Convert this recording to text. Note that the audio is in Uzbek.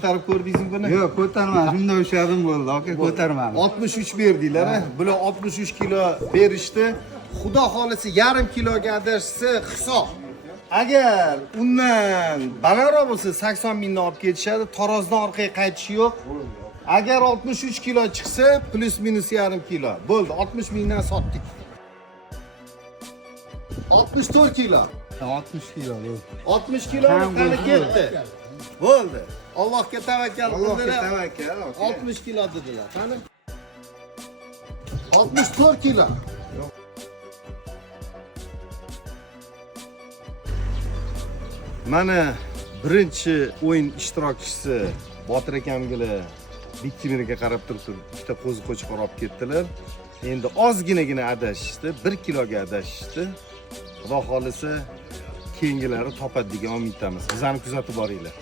Ko'tarib ko'rdingizmi buni? Yo'q, ko'tarmadim. Shunda ushladim bo'ldi. Aka, ko'tarmadim. 63 berdilar, ha? Bular 63 kilo berishdi. Xudo xolisi yarim kiloga adashsa hisob. Agar undan balandroq bo'lsa 80 mingdan olib ketishadi, tarozdan orqaga qaytishi yo'q. Agar 63 kilo chiqsa, plus minus yarim kilo. Bo'ldi, 60 mingdan sotdik. 64 kilo. 60 kilo bo'ldi. 60 kilo qani ketdi. Bo'ldi. Allohga tavakkal Allohga qildilar. tavakkal. 60 kilo dedilar. Qani? 64 kilo. Mana birinchi o'yin ishtirokchisi Botir akamgina bikiniga qarab turib ikkita qo'zi qo'chqor olib ketdilar. Endi ozginagina adashishdi, 1 kiloga adashishdi. Xudo xolisa keyingilari topadi degan umiddamiz. Bizani kuzatib boringlar.